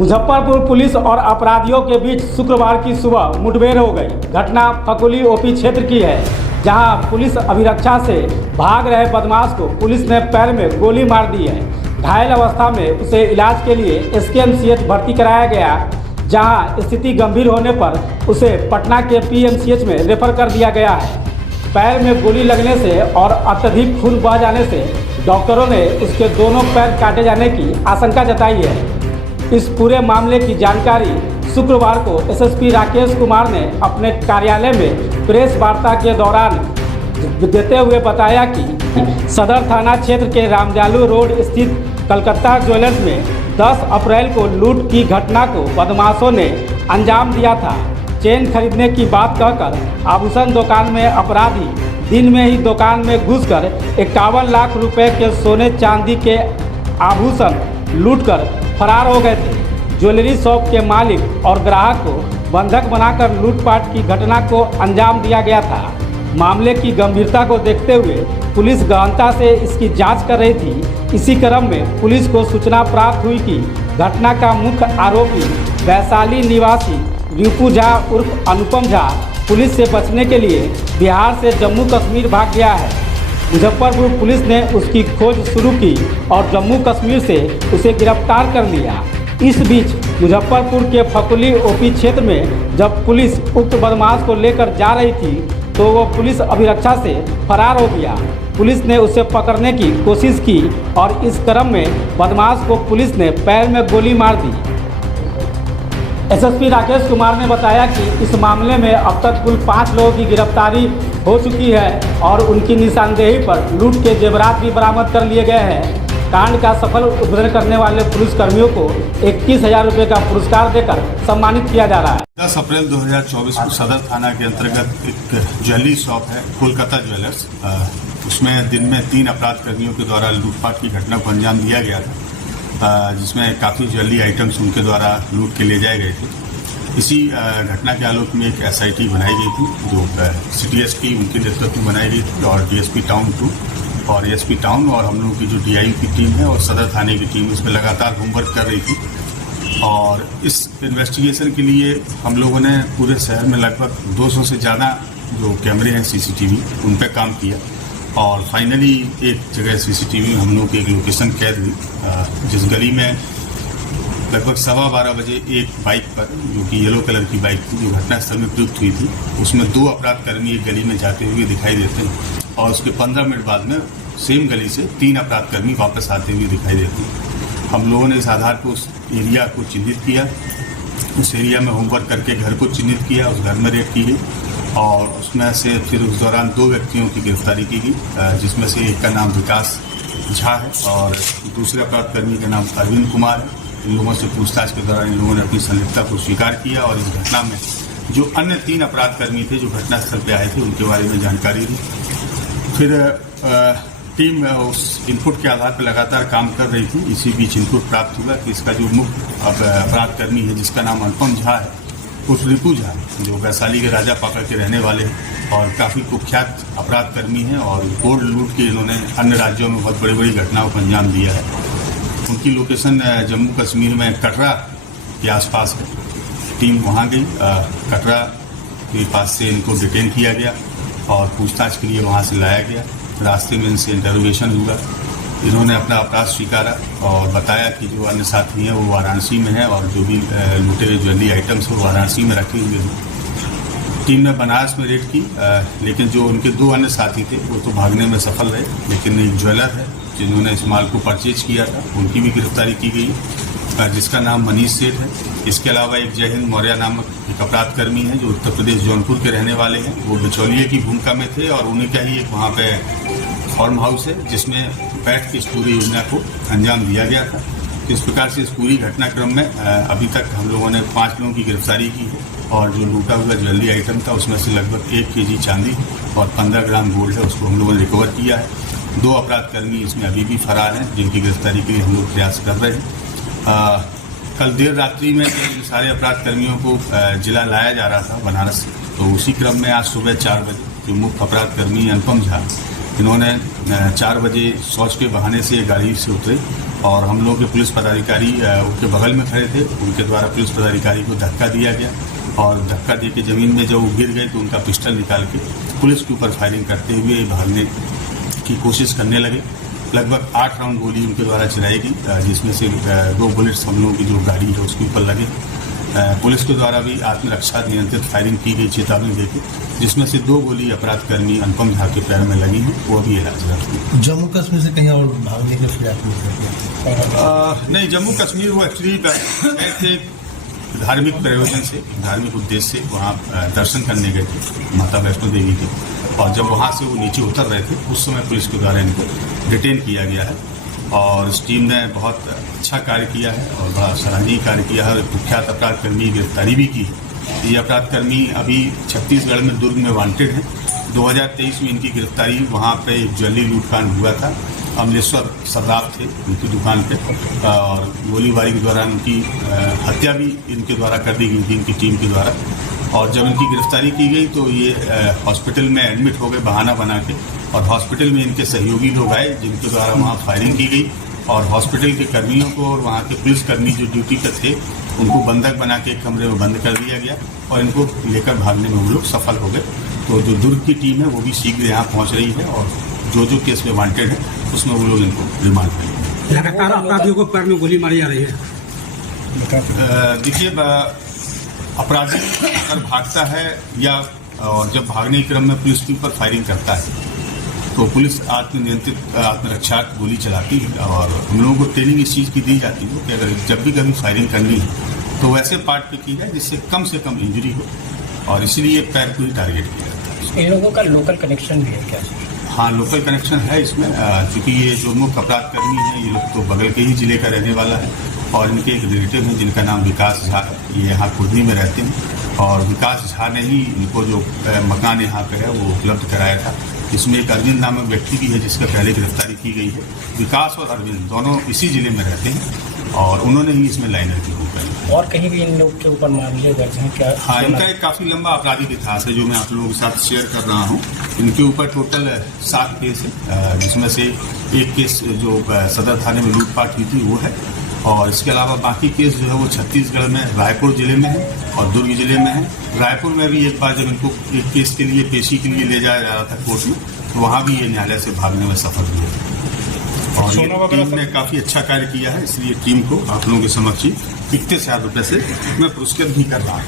Muzaffarpur police और अपराधियों के बीच शुक्रवार की सुबह मुठभेड़ हो गई। घटना फकुली ओपी क्षेत्र की है, जहां पुलिस अभिरक्षा से भाग रहे बदमाश को पुलिस ने पैर में गोली मार दी है। घायल अवस्था में उसे इलाज के लिए एसकेएमसीएच भर्ती कराया गया, जहां स्थिति गंभीर होने पर उसे पटना के पीएमसीएच में रेफर कर दिया गया है। पैर में गोली लगने से और अत्यधिक खून बह जाने से डॉक्टरों ने उसके दोनों पैर काटे जाने की आशंका जताई है। इस पूरे मामले की जानकारी शुक्रवार को एसएसपी राकेश कुमार ने अपने कार्यालय में प्रेस वार्ता के दौरान देते हुए बताया कि सदर थाना क्षेत्र के रामजालू रोड स्थित कलकत्ता ज्वेलर्स में 10 अप्रैल को लूट की घटना को बदमाशों ने अंजाम दिया था। चेन खरीदने की बात कहकर आभूषण दुकान में अपराधी दिन में ही दुकान में घुसकर 51 लाख रुपए के सोने चांदी के आभूषण लूटकर फरार हो गए थे। ज्वेलरी शॉप के मालिक और ग्राहक को बंधक बनाकर लूटपाट की घटना को अंजाम दिया गया था। मामले की गंभीरता को देखते हुए पुलिस गहनता से इसकी जांच कर रही थी। इसी क्रम में पुलिस को सूचना प्राप्त हुई कि घटना का मुख्य आरोपी वैशाली निवासी रिपू झा उर्फ अनुपम झा पुलिस से बचने के लिए बिहार से जम्मू कश्मीर भाग गया है। मुजफ्फरपुर पुलिस ने उसकी खोज शुरू की और जम्मू कश्मीर से उसे गिरफ्तार कर लिया। इस बीच मुजफ्फरपुर के फकुली ओपी क्षेत्र में जब पुलिस उक्त बदमाश को लेकर जा रही थी तो वो पुलिस अभिरक्षा से फरार हो गया। पुलिस ने उसे पकड़ने की कोशिश की और इस क्रम में बदमाश को पुलिस ने पैर में गोली मार दी। एसएसपी राकेश कुमार ने बताया कि इस मामले में अब तक कुल 5 लोगों की गिरफ्तारी हो चुकी है और उनकी निशानदेही पर लूट के जेवरात भी बरामद कर लिए गए हैं। कांड का सफल उद्भेदन करने वाले पुलिसकर्मियों को 21,000 रुपये का पुरस्कार देकर सम्मानित किया जा रहा है। 10 अप्रैल 2024 को सदर थाना के अंतर्गत एक ज्वेलरी शॉप है कोलकाता ज्वेलर्स, उसमें दिन में 3 अपराध कर्मियों के द्वारा लूटपाट की घटना को अंजाम दिया गया था, जिसमें काफ़ी ज्वेलरी आइटम्स उनके द्वारा लूट के ले जाए गए थे। इसी घटना के आलोक में एक एसआईटी बनाई गई थी जो सिटी एसपी उनके नेतृत्व में बनाई गई थी और डीएसपी टाउन 2 और एसपी टाउन और हम लोगों की जो डीआई की टीम है और सदर थाने की टीम इसमें लगातार होमवर्क कर रही थी। और इस इन्वेस्टिगेशन के लिए हम लोगों ने पूरे शहर में लगभग 200 से ज़्यादा जो कैमरे हैं सीसीटीवी उन पर काम किया और फाइनली एक जगह सीसीटीवी में हम लोगों की एक लोकेशन कैद हुई, जिस गली में लगभग 12:15 बजे एक बाइक पर जो कि येलो कलर की बाइक थी जो घटनास्थल में प्रयुक्त हुई थी, उसमें 2 अपराध कर्मी एक गली में जाते हुए दिखाई देते हैं और उसके 15 मिनट बाद में सेम गली से 3 अपराध कर्मी वापस आते हुए दिखाई देते हैं। हम लोगों ने इस आधार पर उस एरिया को चिन्हित किया, उस एरिया में होमवर्क करके घर को चिन्हित किया, उस घर में रेड की गई और उसमें से फिर उस दौरान 2 व्यक्तियों की गिरफ्तारी की गई, जिसमें से एक का नाम विकास झा है और दूसरे अपराध कर्मी का नाम अरविंद कुमार है। इन लोगों से पूछताछ के दौरान इन लोगों ने अपनी संलिप्तता को स्वीकार किया और इस घटना में जो अन्य 3 अपराध कर्मी थे जो घटनास्थल पर आए थे उनके बारे में जानकारी दी। फिर टीम उस इनपुट के आधार पर लगातार काम कर रही थी। इसी बीच इनपुट प्राप्त हुआ कि इसका जो मुख्य अपराध कर्मी है जिसका नाम अनुपम झा है उस रिपू झा जो वैशाली के राजा पाका के रहने वाले हैं और काफ़ी कुख्यात अपराध कर्मी हैं और गोल्ड लूट के इन्होंने अन्य राज्यों में बहुत बड़ी बड़ी घटनाओं को अंजाम दिया है। उनकी लोकेशन जम्मू कश्मीर में कटरा के आसपास है। टीम वहाँ गई, कटरा के पास से इनको डिटेन किया गया और पूछताछ के लिए वहाँ से लाया गया। रास्ते में इनसे इंटरोगेशन हुआ, इन्होंने अपना अपराध स्वीकारा और बताया कि जो अन्य साथी हैं वो वाराणसी में हैं और जो भी लूटे हुए ज्वेलरी आइटम्स हैं वो वाराणसी में रखे हुए हैं। टीम ने बनारस में रेड की, लेकिन जो उनके 2 अन्य साथी थे वो तो भागने में सफल रहे, लेकिन एक ज्वेलर है जिन्होंने इस माल को परचेज किया था उनकी भी गिरफ्तारी की गई, जिसका नाम मनीष सेठ है। इसके अलावा एक जय हिंद मौर्य नामक एक अपराध कर्मी है जो उत्तर प्रदेश जौनपुर के रहने वाले हैं। वो बिचौलिए की भूमिका में थे और उन्हीं का ही एक वहाँ पे फार्म हाउस है जिसमें बैठ के इस पूरी योजना को अंजाम दिया गया था। इस प्रकार से इस पूरी घटनाक्रम में अभी तक हम लोगों ने 5 लोगों की गिरफ्तारी की है और जो लूटा हुआ ज्वेलरी आइटम था उसमें से लगभग 1 केजी चांदी और 15 ग्राम गोल्ड है उसको हम लोगों ने रिकवर किया है। 2 अपराध कर्मी इसमें अभी भी फरार हैं जिनकी गिरफ्तारी के लिए हम लोग प्रयास कर रहे हैं। कल देर रात्रि में इन सारे अपराध कर्मियों को जिला लाया जा रहा था बनारस से, तो उसी क्रम में आज सुबह 4 बजे जो मुख्य अपराध कर्मी अनुपम झा इन्होंने 4 बजे शौच के बहाने से गाड़ी से उतरे और हम लोग के पुलिस पदाधिकारी उनके बगल में खड़े थे, उनके द्वारा पुलिस पदाधिकारी को धक्का दिया गया और धक्का दे के ज़मीन में जब वो गिर गए तो उनका पिस्टल निकाल के पुलिस के ऊपर फायरिंग करते हुए भागने की कोशिश करने लगे। लगभग 8 राउंड गोली उनके द्वारा चलाई गई, जिसमें से 2 बुलेट्स हम लोगों की जो गाड़ी है उसके ऊपर लगे। पुलिस के द्वारा भी आत्मरक्षा नियंत्रित फायरिंग की गई चेतावनी देके, जिसमें से 2 गोली अपराधकर्मी अनुपम झा के पैर में लगी हैं, वो भी इलाज। जम्मू कश्मीर से कहीं और भागने के प्रयास नहीं, जम्मू कश्मीर वो एक्चुअली गए थे धार्मिक प्रयोजन से, धार्मिक उद्देश्य से वहाँ दर्शन करने गए थे माता वैष्णो देवी के, और जब वहाँ से वो नीचे उतर रहे थे उस समय पुलिस के द्वारा इनको डिटेन किया गया है और इस टीम ने बहुत अच्छा कार्य किया है और बड़ा सराहनीय कार्य किया है और कुख्यात अपराधकर्मी की गिरफ्तारी भी की है। ये अपराधकर्मी अभी छत्तीसगढ़ में दुर्ग में वांटेड है। 2023 में इनकी गिरफ्तारी वहाँ पे एक ज्वेलरी लूटकांड हुआ था, अमलेश्वर सर्राफ थे उनकी दुकान पे, और गोलीबारी के दौरान उनकी हत्या भी इनके द्वारा कर दी गई थी, इनकी टीम के द्वारा। और जब इनकी गिरफ्तारी की गई तो ये हॉस्पिटल में एडमिट हो गए बहाना बना के, और हॉस्पिटल में इनके सहयोगी लोग आए जिनके द्वारा वहाँ फायरिंग की गई और हॉस्पिटल के कर्मियों को और वहाँ के पुलिसकर्मी जो ड्यूटी पर थे उनको बंधक बना के एक कमरे में बंद कर दिया गया और इनको लेकर भागने में वो लोग सफल हो गए। तो जो दुर्ग की टीम है वो भी शीघ्र यहाँ पहुँच रही है और जो केस में वांटेड है उसमें वो लोग इनको रिमांड करेंगे। लगातार अपराधियों को पैर में गोली मारी जा रही है। देखिए, अपराधी अगर भागता है या और जब भागने के क्रम में पुलिस के ऊपर फायरिंग करता है तो पुलिस आत्मनियंत्रित आत्मरक्षा गोली चलाती है और हम लोगों को ट्रेनिंग इस चीज़ की दी जाती है कि अगर जब भी कभी फायरिंग करनी है तो वैसे पार्ट पे की जाए जिससे कम से कम इंजरी हो, और इसलिए पैर को ही टारगेट किया जाता है। इन लोगों का लोकल कनेक्शन भी है क्या? हाँ, लोकल कनेक्शन है इसमें, क्योंकि ये जो मुख्य अपराधकर्मी है ये लोग तो बगल के ही जिले का रहने वाला है और इनके एक रिलेटिव हैं जिनका नाम विकास झा है, ये यहाँ कुर्नी में रहते हैं और विकास झा ने ही इनको जो मकान यहाँ पे है वो उपलब्ध कराया था। इसमें एक अरविंद नामक व्यक्ति भी है जिसका पहले गिरफ्तारी की गई है। विकास और अरविंद दोनों इसी जिले में रहते हैं और उन्होंने ही इसमें लाइनर की भूमिका ली। और कहीं भी इन लोग के ऊपर मामले दर्ज हैं क्या? हाँ, इनका एक काफ़ी लंबा आपराधिक इतिहास है जो मैं आप लोगों के साथ शेयर कर रहा हूँ। इनके ऊपर टोटल 7 केस है, जिसमें से एक केस जो सदर थाने में लूटपाट की थी वो है, और इसके अलावा बाकी केस जो है वो छत्तीसगढ़ में रायपुर जिले में है और दुर्ग जिले में है। रायपुर में भी एक बार जब इनको एक केस के लिए पेशी के लिए ले जाया जा रहा था कोर्ट में तो वहाँ भी ये न्यायालय से भागने में सफल हुए और ये टीम ने काफ़ी अच्छा कार्य किया है, इसलिए टीम को आप लोगों के समक्ष 61,000 रुपये से मैं पुरस्कृत भी कर रहा हूँ।